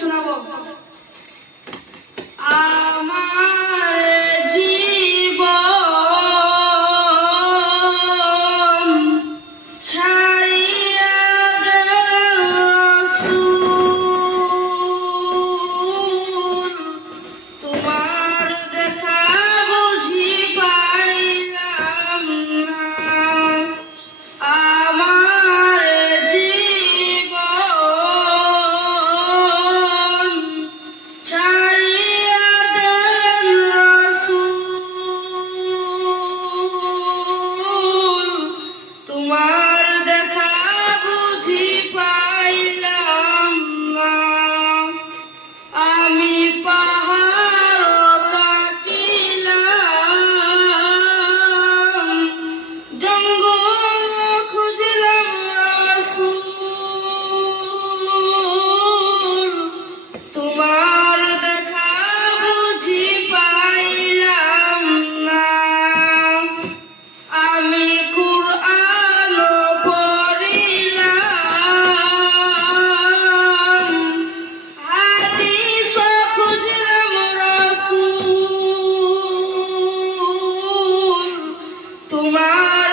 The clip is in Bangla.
শোনাবো। আমার জীবন ছাড়িয়া গেল রাসূল, তোমার দেখা বুঝি পাইলাম না। আমার জীবন ছাড়িয়া গেলেন রাসূল, তোমার দেখা বুঝি পাইলাম না। আমি পাহাড় কাটিলাম, জঙ্গল খুঁজলাম রাসূল, তোমার দেখা বুঝি পাইলাম না। আমি কুরআন পড়িলাম, হাদিস খুঁজলাম রাসূল, তোমার